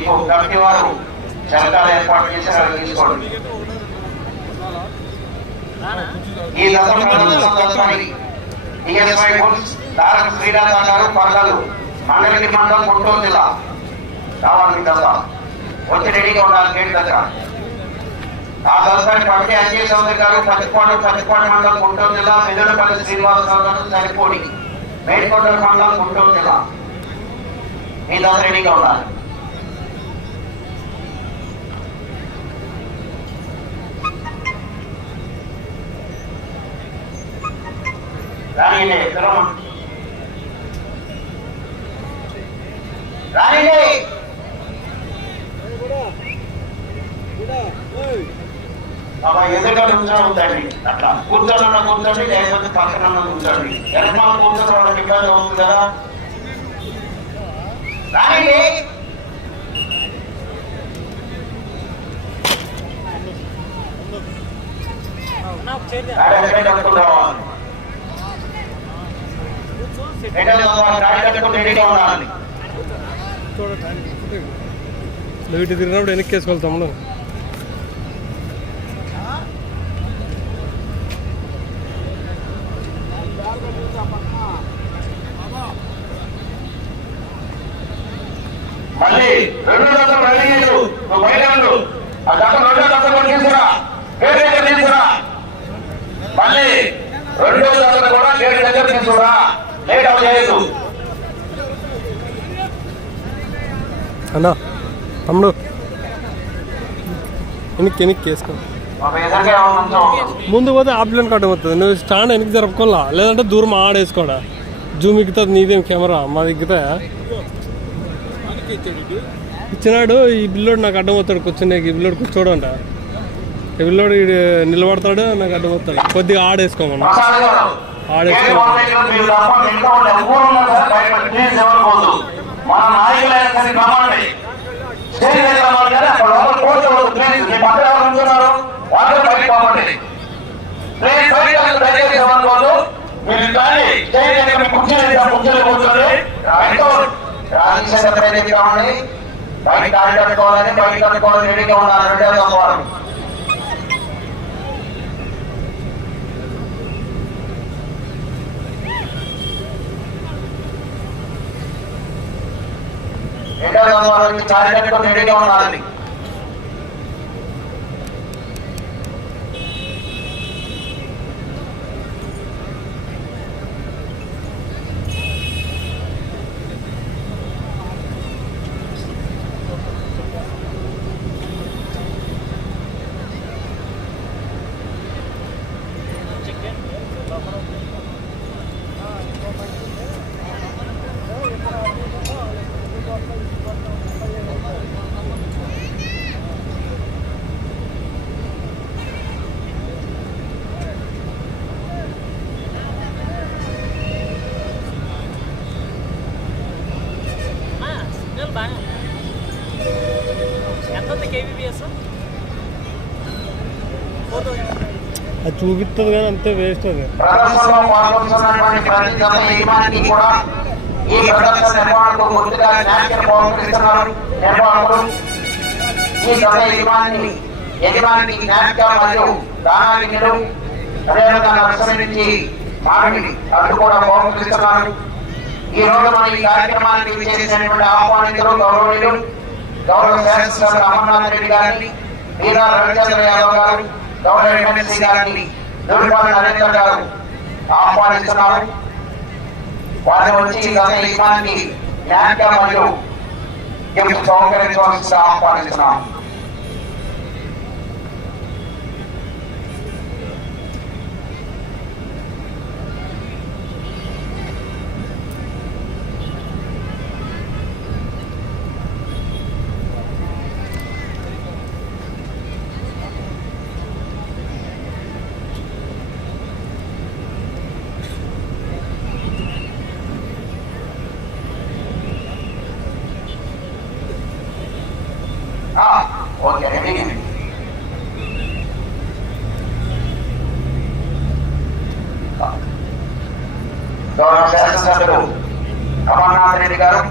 మీకు కమిటీ వారు చలకాలు ఏర్పాటు చేసి అక్కడ తీసుకోండి. ఈ దారం శ్రీరాధ గారు పర్లాలు మండలి మండలం గుంటూరు జిల్లా రావాలి దశ వచ్చి రెడీగా ఉండాలి గేట్ దగ్గర ఆ దశని పట్టి అంజయ్ చౌదరి గారు పచ్చిపాడు పచ్చిపాడు మండలం గుంటూరు జిల్లా మెదడుపల్లి శ్రీనివాసరావు గారు సరిపోడి మేడికొండ మండలం గుంటూరు జిల్లా. మీ దశ రెడీగా ఉండాలి. రానిలే విరమణ రానిలే. బాబా ఎదురుగా నుంచొని ఉందండి అట్లా. కూర్చోనున్న కూర్చోండి లేకపోతే పక్కన కూర్చోండి వెనకాల కూర్చొని వాళ్ళకి ఇబ్బంది అవుతుంది కదా. రానిలే. రాడెక్కడే కట్టుకుని రావాలి రెండవ సంవత్సరం రాడి కట్టుకుని రెడీగా ఉండాలి నువ్వు లైట్ తిరిగినప్పుడు వెనక్కి వేసుకోవాలి తమ్ముడు మళ్ళీ రెండు దశలు రెడీ చేయు నువ్వు బయట ఉండు. ఆ దశ రెండో దశ కూడా తీసుకురా గేట్ దగ్గర తీసుకురా మళ్ళీ రెండో దశలు కూడా గేట్ దగ్గర తీసుకురా లేట్ అవ చేయొద్దు అన్నా తమ్ముడు. వెనక్కి వెనక్కి వేసుకో. ముందు పోతే ఆప్లైన్ కట్ అవుతుంది నువ్వు స్టాండ్ వెనక్కి జరుపుకోవాలా? లేదంటే దూరం ఆడేసుకోడా? జూమ్ ఎక్కుతుంది నీదేం కెమెరా? మా దిగుతా. ఇచ్చినాడు ఈ బిల్లోడు నాకు అడ్డమవుతాడు కూర్చునే. ఈ బిల్లోడు కూర్చోడు అంట ఈ బిల్లోడు నిలబడతాడు నాకు అడ్డమవుతాడు కొద్దిగా ఆడేసుకోమన్నా. ప్రసాద్ ఆడేసుకో. మన నాయకులైన సరే రమ్మండి. స్టేజ్ దగ్గర ఉన్నారు అక్కడ లోపల కూర్చోవద్దు, ప్లీజ్. మీ పక్కన ఎవరు ఉంటున్నారు? వాళ్ళు బయట పంపండి. ప్లీజ్, బయట దయచేసి ఎవరు మీరు కానీ స్టేజ్ దగ్గర మీ కుర్చీలు కుర్చీలు బయట రాజకీయ కావండి. బయట గాలి కట్టుకోవాలని బయట కట్టుకోవాలని రెడీగా ఉన్నారు రెండో సంవత్సరం రెండో రెడీగా ఉండాలని. చూపిస్తుంది కానీ అంతే వేస్ట్ అది. కూడా ఈ ప్రదర్శన నిర్వహణకు యజమాని యజమానికి జ్ఞాపిక మరియు దానాగిలు అదేవిధంగా అటు కూడా బహుకరిస్తున్నారు ఈ రోజు మన ఈ కార్యక్రమానికి విచ్చేసినటువంటి ఆహ్వానితులు గౌరవనీయులు గౌరవ శాసనసభ్యులు అమర్నాథ్ రెడ్డి గారిని వీరా రవిచంద్ర యాదవ్ గారు గవర్నర్ ఎమ్మెల్సీ గారిని దూడిపాటి నరేంద్ర గారు ఆహ్వానిస్తున్నారు. వారిని వచ్చి గత యజమానికి జ్ఞాపిక మరియు గిఫ్ట్ సౌకర్యించవలసిందిగా ఆహ్వానిస్తున్నాం ఓకే రెడీ గౌరవ శాసనసభ్యులు అమర్నాథ్ రెడ్డి గారు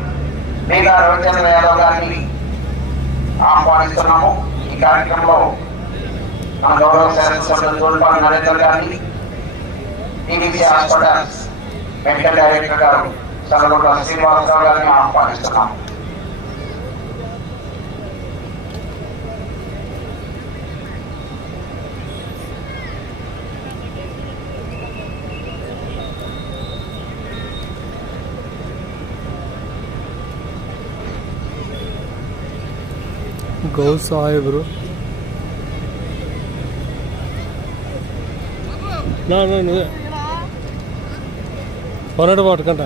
మీగా రవిచంద్ర యాదవ్ గారిని ఆహ్వానిస్తున్నాము ఈ కార్యక్రమంలో మన గౌరవ శాసనసభ్యులు తోడ్పాటి నరేందర్ గారిని TVC hospitals medical director Srinivasarao గారిని ఆహ్వానిస్తున్నాము గౌ సాహెబ్రు నా నా నువ్వే పొరడు పట్టుకుంటా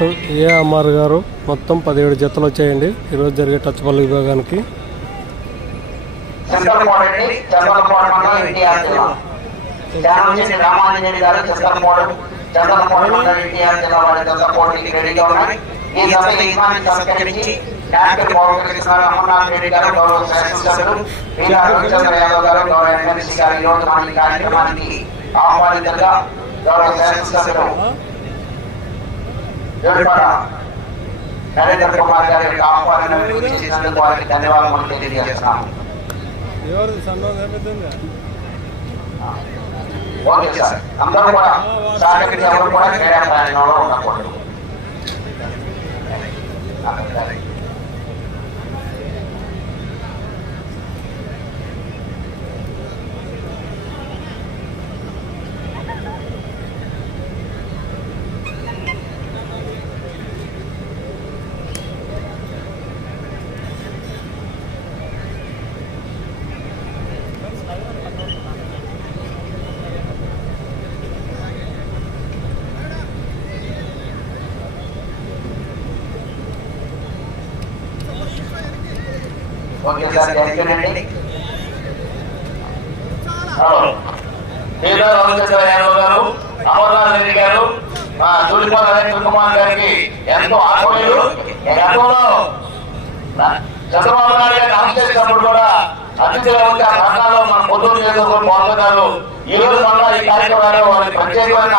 మొత్తం ఏఎంఆర్ గారు మొత్తం పదిహేడు జతలు వచ్చాయండి. ఈరోజు జరిగే టచ్ పల్లె విభాగానికి. ఈ సభ యజమాని సంస్కరించి డాక్టర్ అమర్నాథ్ రెడ్డి గారు గౌరవ శాసనసభ్యులు వీరా రవిచంద్ర యాదవ్ గారు గౌరవ ఎమ్మెల్సీ గారు మన కార్యక్రమానికి ఆహ్వానితులుగా గౌరవ శాసనసభ్యులు నరేంద్ర కుమార్ గారి యొక్క ఆహ్వానం చేసినందుకు వారికి ధన్యవాదాలు ఓకే సార్. అందరూ కూడా సహకరించి ఎవరు కూడా క్రీడా ప్రయాణంలో ఉండకూడదు. ఓకే సార్ థ్యాంక్ యూ అండి హలో. పేద రామచంద్ర యాదవ్ గారు అమర్నాథ్ రెడ్డి గారు. జూలిపాల నరేంద్ర కుమార్ గారికి ఎంతో ఆత్మీయులు. గతంలో చంద్రబాబు నాయుడు గారిని అరెస్ట్ చేసినప్పుడు కూడా అతిథిగా ఉంటే ఆ ప్రాంతాల్లో మన పొద్దున్న చేసుకుని పాల్గొన్నారు ఈ రోజు మళ్ళా ఈ కార్యక్రమాలు వారికి ప్రత్యేకమైన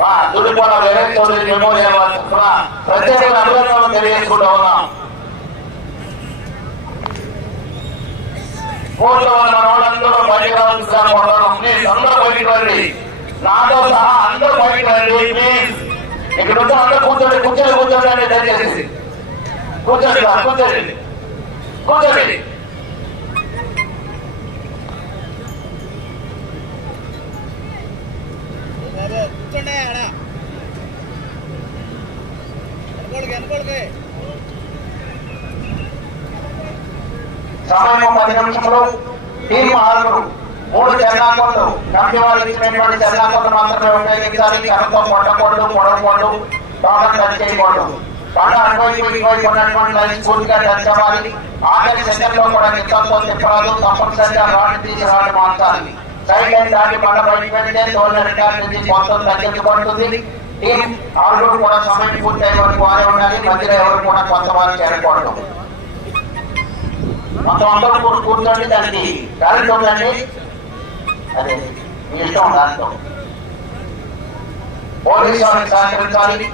మా జూలిపాల వీరేంద్ర చౌదరి మెమోరియల్ వారి తరఫున ప్రత్యేకమైన అభినందనలు తెలియజేసుకుంటూ ఉన్నాం. ఊర్లో ఉన్న మన వాళ్ళందరూ బయటికి రావాల్సిందిగా కోరుతున్నాం ప్లీజ్ అందరూ బయటికి రండి నాతో సహా అందరూ బయటికి రండి ప్లీజ్ ఇక్కడ ఉంటే అందరూ కూర్చోండి కూర్చోండి కూర్చోండి అని దయచేసి కూర్చోండి కూర్చోండి కూర్చోండి కూర్చోండి ఆడ సమయం పది నిమిషములు టీం ఆరుగురు మూడు చెన్నాకొండలు కంపెనీ వాళ్ళు ఇచ్చినటువంటి చెన్నాకొండ మాత్రమే ఉపయోగించాలి కనుక కొట్టకూడదు పొడవకూడదు బాగా టచ్ చేయకూడదు. బాగా అటువైపు ఇటువైపు ఉన్నటువంటి లైన్స్ పూర్తిగా టచ్ అవ్వాలి. ఆఖరి సెషన్లో కూడా నిత్యంతో తిప్పరాదు తప్పనిసరిగా రాడ్ తీసి రాడ్ మార్చాలి. సైడ్ లైన్ దాటి బండ బయటకు వెళ్తే తోలిన రికార్డ్ నుంచి మొత్తం తగ్గించబడుతుంది టీం ఆరుగురు కూడా సమయం పూర్తి అయ్యే వరకు వారే ఉండాలి. మధ్యలో ఎవరు కూడా కొంతమంది చేరకూడదు. మొత్తం అందరూ కూడా కూర్చోండి దానికి గాలి చూడండి అదే. మీ ఇష్టం దాంట్లో. పోలీసు వారికి సహకరించాలి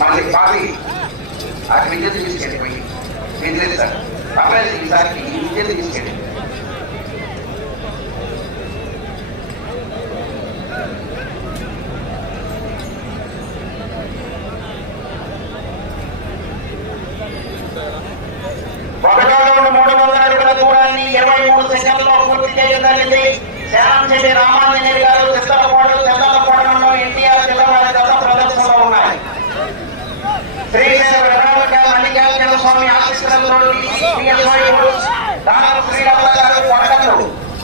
మళ్ళీ పాపి ఆ విద్యుత్ తీసుకెళ్ళిపోయి విద్యుత్ సార్ అబ్బాయి ఈసారికి ఈ విద్యుత్ తీసుకెళ్ళి ఒకటో నుండి మూడు వందల అడుగుల దూరాన్ని ఇరవై మూడు సెకండ్లో పూర్తి చేయడం జరిగింది శానం గారు చిత్తల గారు చిత్తల చిత్తలపాడు ఎన్టీఆర్ జిల్లా వారి ప్రదర్శనలో ఉన్నాయి. శ్రీశైల మల్లికార్జున స్వామి ఆశీస్సులతో దానం శ్రీరామ గారు కొడకలు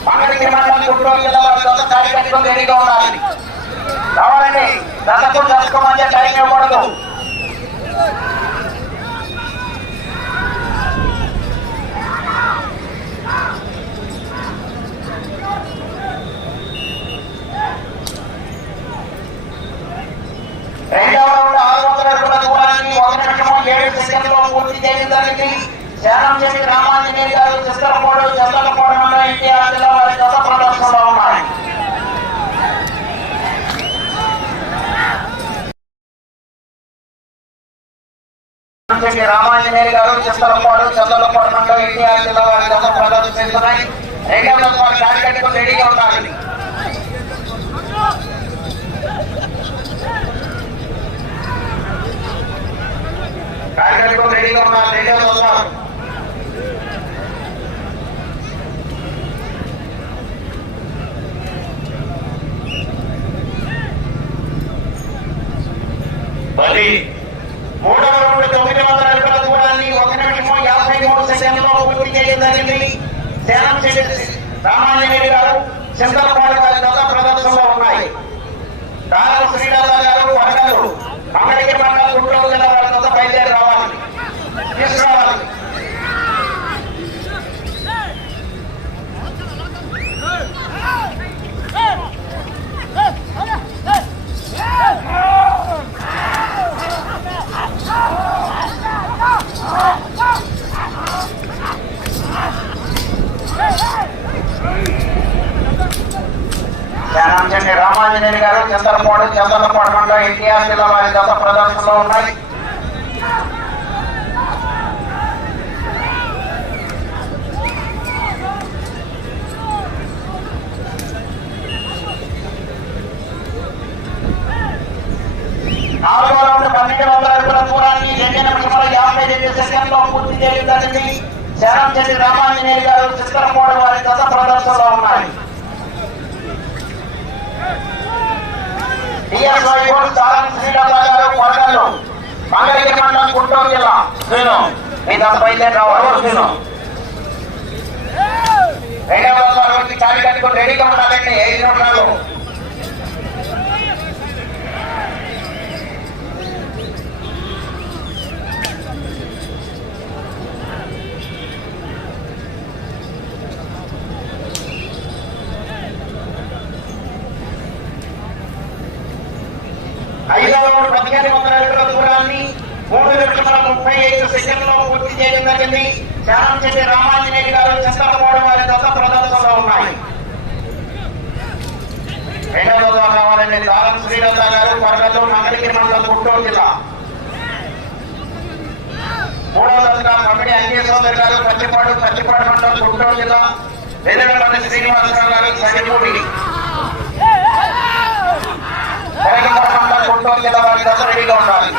మంగళగిరి మండలం గుంటూరు జిల్లా వారి దశ గాడి రెడీగా మధ్య టైం ఇవ్వకూడదు రెండవ రౌండ్ ఆరు వందల అడుగుల దూరాన్ని ఒక నిమిషము ఏడు సెకండ్లో పూర్తి చేయడం జరిగింది రామాంజనేయ గారు చిత్తలపాడు చందలపాడు మండలం ఎన్టీఆర్ జిల్లా వారి గత ప్రదర్శనలో ఉన్నాయి రామాంజనేయ గారు చిత్తలపాడు చందలపాడు మండలం ఎన్టీఆర్ జిల్లా వారి గత ప్రదర్శిస్తున్నాయి. రెండవ రౌండ్ రెడీగా ఉన్నారు. కార్యక్రమం రెడీగా ఉన్నారు రెండవ వస్తారు మరి మూడవ రెండు తొమ్మిది వందల అడుగుల దూరాన్ని ఒక నిమిషం యాభై మూడు సెకండ్లో పూర్తి చేయడం జరిగింది. ధ్యానం చేసేసి రామాంజనేయుడు గారు చింతలపాడు గారి గత ప్రదర్శనలో ఉన్నాయి. దాదాపు శ్రీరాధ గారు వరగలు అమెరికా మండలం గుంటూరు జిల్లా వారి గత బయలుదేరి రావాలి తీసుకురావాలి. రామాంజనేయులు గారు చంద్రపాడు చంద్రపాడు మండలం ఎన్టీఆర్ జిల్లా వారి గత ప్రదర్శనలో ఉన్నాయి. నాలుగో రౌండ్ పన్నెండు వందల అడుగుల దూరాన్ని రెండు నిమిషముల యాభై రెండు సెకండ్లో పూర్తి చేయడం జరిగింది. శానంజని రామాంజనేయులు గారు చిత్తరపాడు వారి గత ప్రదర్శనలో ఉన్నాయి డిఎస్ఐ చాలం శ్రీరామ గారు కొరగల్లు మంగళగిరి మండలం గుంటూరు జిల్లా. నేను మీ దాని బయలుదేరి రావాలి నేను రెండవ రోజు ఖాళీ కట్టుకుని రెడీగా ఉండాలండి ఐదు నిమిషాలు ఐదవ రౌండ్ పదిహేను వందల అడుగుల దూరాన్ని మూడు లక్షల ముప్పై ఐదు సెకండ్లో పూర్తి చేయడం జరిగింది. శానం చెట్టి రామాంజనేయులు గారు చంద్రబాబు వారి గత ప్రదర్శనలో ఉన్నాయి. రెండవ ద్వారా కావాలండి దారం శ్రీలత గారు కొరగల్లు మంగళగిరి మండలం గుంటూరు జిల్లా. మూడవ దశగా కమిడి అంగేశ్వర గారు పచ్చిపాడు పచ్చిపాడు మండలం గుంటూరు జిల్లా. వెల్లడపల్లి శ్రీనివాసరావు గారు సరిపూడి కొరగపాడు మండలం గుంటూరు జిల్లా వారి దశ రెడీగా ఉండాలి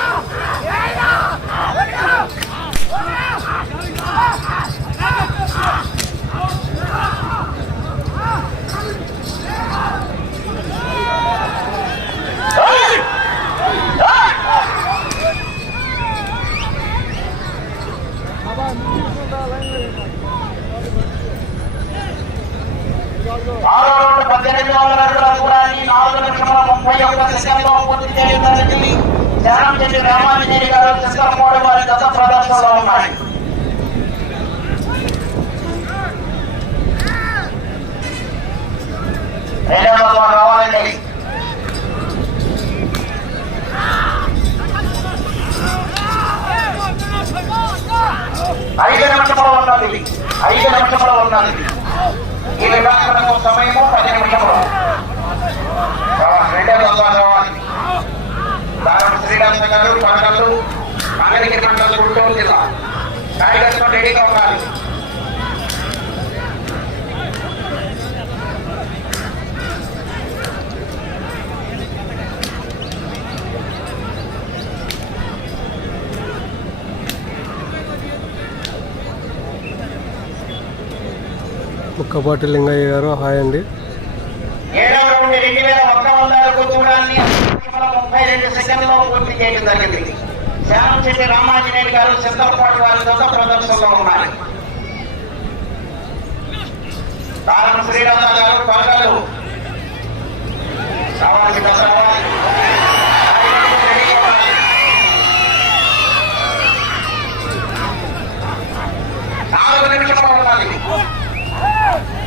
ఆరో రౌండ్ పద్దెనిమిది వందల అడుగుల దూరాన్ని నాలుగు నిమిషముల ముప్పై ఒక్క సెకండ్లో పూర్తి చేయడం జరిగింది శానం చెట్టి రామాంజనేయులు గారు చిత్తరపోడు వారి గత ప్రదర్శనలో ఉన్నాయి రెండవ ద్వారా రావాలండి ఐదు నిమిషంలో ఉన్నది. ఐదు నిమిషంలో ఉన్నది. ఈ విభాగంలో సమయము పది నిమిషంలో రెండే కావాలి రావాలి దాని శ్రీరామ గారు పనకల్లు మంగళగిరి మండలం గుంటూరు జిల్లా. కార్యకర్తలు రెడీగా ఉండాలి ముక్కపాటి లింగయ్య గారు హాయ్ అండి ఏడవ రౌండ్ రెండు వేల ఒక్క వంద అడుగు దూరాన్ని నిమిషముల ముప్పై కపాటి లింగయ్య గారు హాయ్ అండి. శ్యామ్ చెట్టి రామాంజనేయులు గారు సిద్ధపాటి వారితో ప్రదర్శనలో ఉన్నారు. తారణ శ్రీరామ గారు కొరగలు రావాలి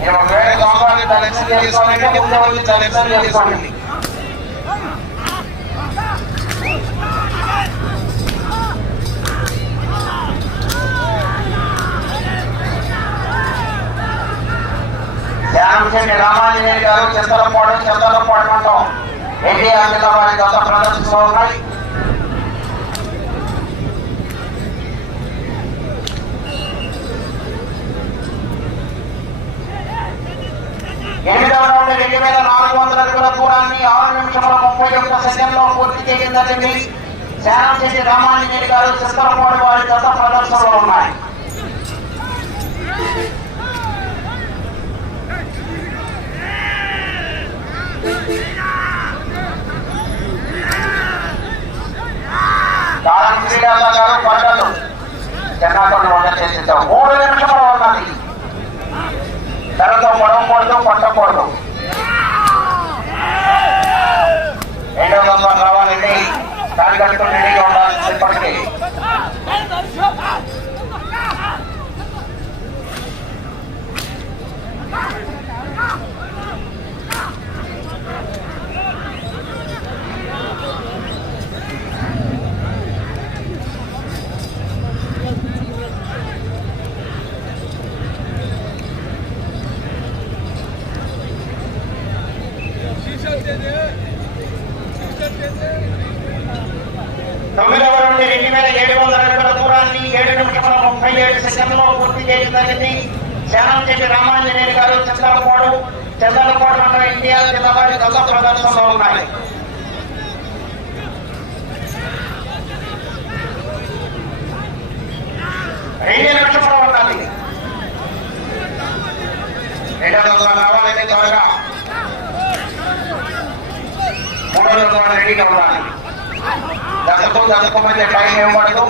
నేను ఒకవేళ లోపాన్ని దాని ఎక్సెల్ చేసుకోవాలంటే ముందు వచ్చి చేసుకోండి గారు మండలం ఎన్టీఆర్ జిల్లా వారి గత ప్రదర్శిస్తూ ఉన్నాయి ఎనిమిదవ రౌండ్ రెండు వేల నాలుగు వందల అడుగుల దూరాన్ని ఆరు నిమిషముల ముప్పై ఒక్క సెకండ్లో పూర్తి చేయడం జరిగింది శానంశెట్టి రామాంజనేయ గారు చింతలపాడు వారి గత ప్రదర్శనలో ఉన్నాయి దానం శ్రీరామ గారు పంటలు జనాభాను వంట చేసేద్దాం మూడు నిమిషములు ఉన్నది ధరతో పొడవకూడదు పట్టకూడదు Bye-bye. తొమ్మిదవ నుండి రెండు వేల ఏడు వందల అడుగుల దూరాన్ని ఏడు నిమిషముల ముప్పై ఏడు సెకండ్లో పూర్తి చేయడం జరిగింది. శానం చెట్టి రామాంజనేయులు గారు చంద్రపాడు చంద్రపాడు మండలం ఇండియా జిల్లా వారి గత ప్రదర్శనలో ఉన్నాయి. రెండు నిమిషములు ఉన్నది రెండు వందల రావాలని త్వరగా మూడు వందల రెడీగా ఉండాలి. దశకు దశకు మధ్య టైం ఇవ్వబడదు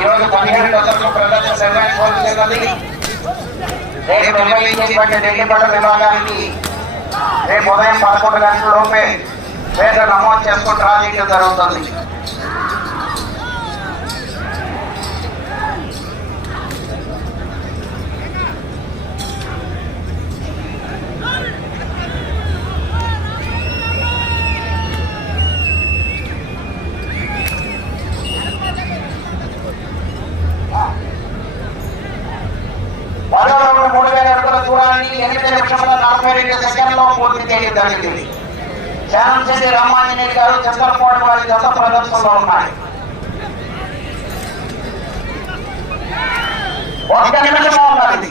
ఈరోజు పదిహేడు దశకు ప్రదర్శన నిర్వహించవలసినది రేపు నిర్వహించేటువంటి ఢిల్లీపట్ట విభాగానికి రేపు ఉదయం పదకొండు గంటల లోపే పేర్లు నమోదు చేసుకుని రాజీయడం జరుగుతుంది. శానంశెట్టి రామాంజనేయులు గారు చంద్రపాడు వారి గత ప్రదర్శనలో ఉన్నాయి. ఒక్క నిమిషం ఉన్నది.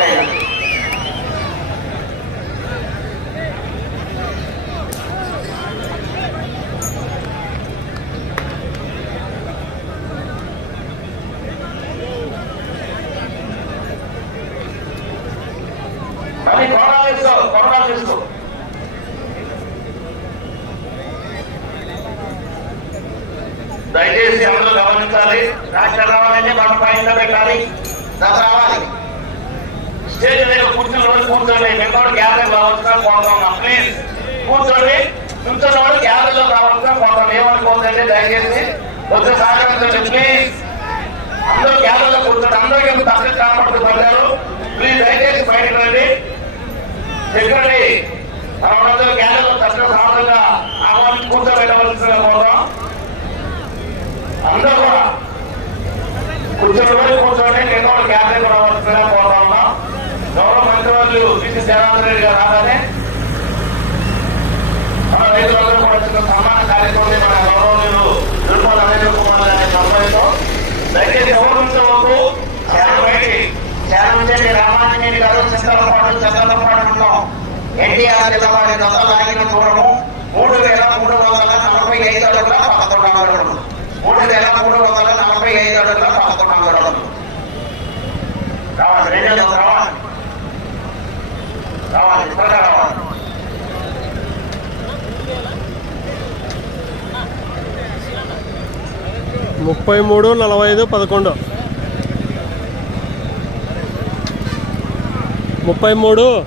రావాలంటే పెట్టాలి దశ రావాలి. స్టేజ్ మీద కూర్చున్న వాళ్ళు కూర్చోండి. మిమ్మల్ని గ్యాదర్ రావాల్సిన కోరుతున్నాం ప్లీజ్. కూర్చోండి. కూర్చున్న వాళ్ళు గ్యాదర్లో రావాల్సిన కోరుతాం ఏమనుకోవద్దండి దయచేసి వచ్చే సహకరించండి ప్లీజ్. అందరూ గ్యాదర్లో కూర్చోండి. అందరికీ ఎందుకు తక్కువ పొందారు ప్లీజ్ దయచేసి బయటకు రండి. చెప్పండి రెండు వందల క్యాలరీలు చక్కగా సమానంగా ఆహ్వానం కూర్చోబెట్టవలసిన కోరుతాం. అందరూ కూడా కూర్చోబెట్టి కూర్చోండి నేను కూడా క్యాలరీ కూడా పోతా కోరుతా ఉన్నాం. గౌరవ మంత్రివర్యులు సిసి జనార్దన్ రెడ్డి గారు రాగానే మన రైతులందరూ కూడా వచ్చిన సన్మాన కార్యక్రమం మన గౌరవనీయులు తిరుమల నరేంద్ర కుమార్ గారి సమయంలో దయచేసి ఎవరు ఉంచవద్దు చాలా బయటి రామాంజనేయులు గారు చంద్రపాటు చంద్రపాటు ఉన్నాం. ఎన్టీఆర్ జిల్లా వారి దశ లాగిన దూరము మూడు వేల మూడు వందల నలభై ఐదు అడుగుల పదకొండు అడుగులు. మూడు వేల మూడు వందల నలభై ఐదు అడుగుల పదకొండు అడుగులు. రావాలి రెండు రావాలి. రావాలి త్వరగా రావాలి. ముప్పై మూడు నలభై ఐదు పదకొండు. ముప్పై మూడు